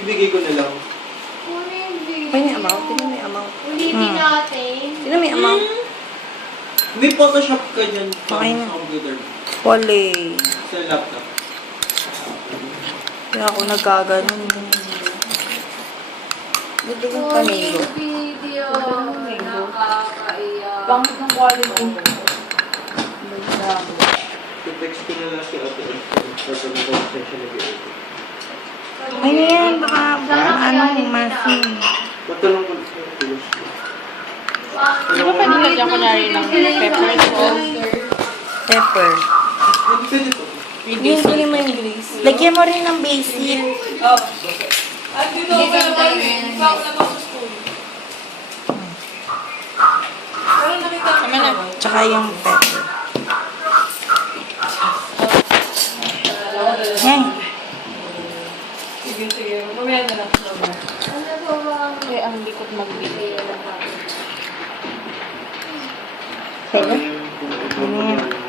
ibibigay ko na lang. May amount? Tingnan may amount. Ulitin natin. Tingnan may amount. May Photoshop ka dyan Okay na. sa computer. Poli. Sa laptop. Kaya ako nagkaganon. Gusto kong panilo. Video. Nakakaiyak. Pangit ng quality. I-text ko na lang si Ate Elsa. Sa pag-session na video. Ay na yan, baka masin. Matanong ko sa tulos. Di ba pwede lagyan ko na rin ng pepper sauce? Pepper. Pwede to. Yung bili mo yung grease. Lagyan mo rin ng basil. At dito ako na ba yung ikaw na ba sa school? Pero nakita ko na. Tsaka yung pepper. Yan. Sige, sige. Mamaya na lang. Ano ba bang Kaya ang likot magbili. Pwede? Ano yung